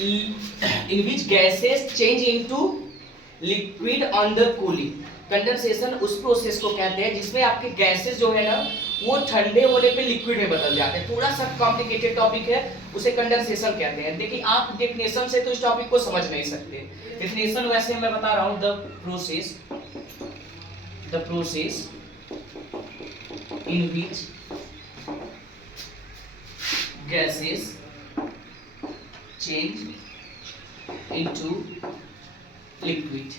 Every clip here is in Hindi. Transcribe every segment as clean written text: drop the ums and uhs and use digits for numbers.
in which gases change into liquid on the cooling। Condensation उस प्रोसेस को कहते हैं जिसमें आपके गैसेस जो है ना वो ठंडे होने पे लिक्विड में बदल जाते हैं। थोड़ा सा कॉम्प्लिकेटेड टॉपिक है, उसे कंडेंसेशन कहते हैं। देखिए आप डेफिनेशन से तो इस टॉपिक को समझ नहीं सकते। डेफिनेशन वैसे मैं बता रहा हूं, the process in which gases change into liquid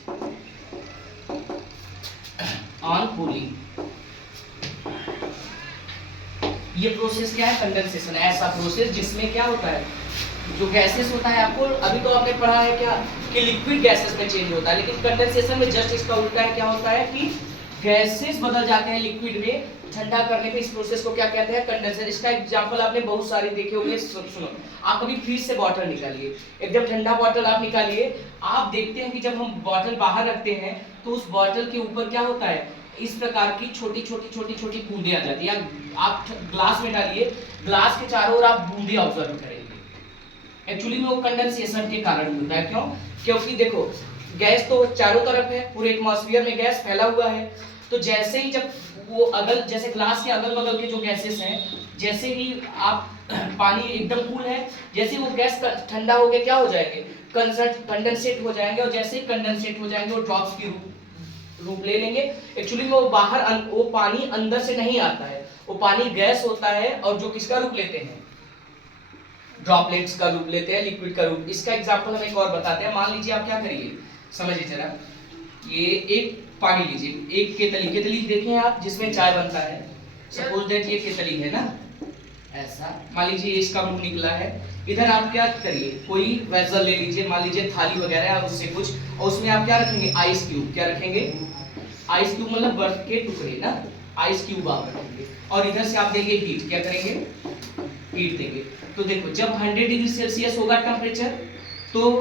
on cooling। ये प्रोसेस क्या है? कंडेंसेशन। ऐसा प्रोसेस जिसमें क्या होता है, जो गैसेस होता है, आपको अभी तो आपने पढ़ा है क्या कि लिक्विड गैसेस में चेंज होता है, लेकिन कंडेंसेशन में जस्ट इसका उल्टा है। क्या होता है कि गैसेस बदल जाते हैं लिक्विड में ठंडा करने पे। इस प्रोसेस को क्या कहते हैं? कंडेंसेशन। इसका एग्जांपल आपने बहुत सारे देखे होंगे। सुनो, आप कभी फ्रिज से बॉटल निकालिए, एकदम ठंडा बॉटल आप निकालिए, आप देखते हैं कि जब हम बॉटल बाहर रखते हैं तो उस बॉटल के ऊपर क्या होता है, इस प्रकार की छोटी छोटी बूंदें आ जाती है। आप ग्लास में डालिए, ग्लास के चारों ओर आप बूंदें ऑब्जर्व करेंगे। एक्चुअली में वो कंडेंसेशन के कारण होता है। क्यों? क्योंकि देखो गैस तो चारों तरफ है, पूरे एटमॉस्फेयर में गैस फैला हुआ है, तो जैसे ही जब वो जैसे ग्लास के अगल बगल के जो गैसेस हैं, जैसे ही आप पानी एकदम कूल है, जैसे ही वो गैस ठंडा हो गया क्या हो जाएंगे, कंडेंसेट हो जाएंगे, और जैसे ही कंडेंसेट हो जाएंगे वो ड्रॉप्स की रूप ले लेंगे। एक्चुअली में वो बाहर वो पानी अंदर से नहीं आता है, वो पानी गैस होता है, और जो किसका रूप लेते हैं, ड्रॉपलेट्स का रूप लेते हैं, लिक्विड का रूप। इसका एग्जांपल हम एक और बताते हैं। मान लीजिए आप क्या करिए, समझिए जरा, ये एक पानी लीजिए, एक केतली देखें आप, जिसमें चाय बनता है। सपोज दैट ये केतली है ना, ऐसा मान लीजिए इसका मुंह निकला है। इधर आप क्या करिए, कोई वेसल ले लीजिए, मान लीजिए थाली वगैरह या उससे कुछ, और उसमें आप क्या रखेंगे, आइस क्यूब। क्या रखेंगे? आइस क्यूब, मतलब बर्फ के टुकड़े ना, आइस क्यूब आप रखेंगे, और इधर से आप देंगे हीट। क्या करेंगे? हीट देंगे। तो देखो जब 100 डिग्री सेल्सियस होगा टेम्परेचर, तो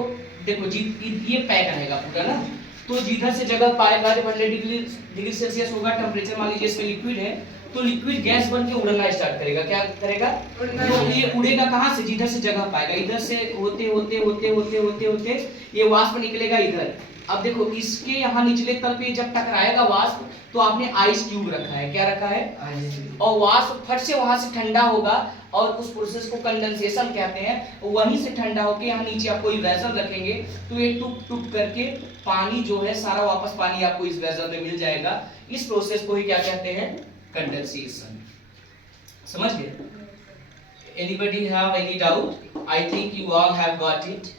देखो जी ये पैक रहेगा पूरा ना, तो जिधर से जगह पाएगा, जब 100 डिग्री सेल्सियस होगा टेम्परेचर, मान लीजिए इसमें लिक्विड है, तो लिक्विड गैस बन के उड़ना स्टार्ट करेगा। क्या करेगा? तो ये उड़ेगा कहाँ से? जिधर से जगह पाएगा, इधर से होते होते होते होते होते होते ये वाष्प निकलेगा इधर। अब देखो इसके यहाँ निचले तल पे जब टकराएगा वाष्प, तो आपने आइस क्यूब रखा है। क्या रखा है? और वाष्प फट से वहां से ठंडा होगा, और उस प्रोसेस को कंडेंसेशन कहते हैं। वहीं से ठंडा होके यहाँ नीचे आप कोई वेसल रखेंगे, तो ये टुक टुक करके पानी जो है सारा वापस पानी आपको इस वेसल में मिल जाएगा। इस प्रोसेस को ही क्या कहते हैं? कंडेंसेशन। समझ गए? Anybody have any doubt? I think you all have got it.